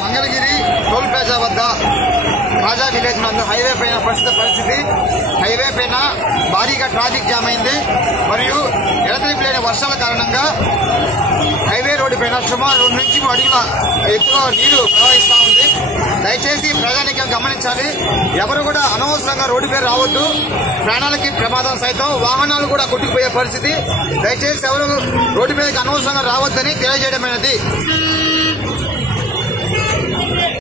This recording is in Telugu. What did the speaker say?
మంగళగిరి టోల్ ప్లాజా వద్ద రాజా విలేజ్ నందు హైవే పైన ప్రస్తుత పరిస్థితి. హైవే పైన భారీగా ట్రాఫిక్ జామ్ అయింది మరియు ఎడతెరిపి లేని వర్షాల కారణంగా హైవే రోడ్డు పైన సుమారు 2 నుంచి 3 అడుగుల ఎత్తులో నీరు ప్రవహిస్తూ ఉంది. దయచేసి ప్రజానికం గమనించాలి. ఎవరు కూడా అనవసరంగా రోడ్డు పై రావద్దు. ప్రాణాలకి ప్రమాదం సైతం, వాహనాలు కూడా కొట్టుకుపోయే పరిస్థితి. దయచేసి ఎవరు రోడ్డు మీదకి అనవసరంగా రావద్దని తెలియజేయడమైనది.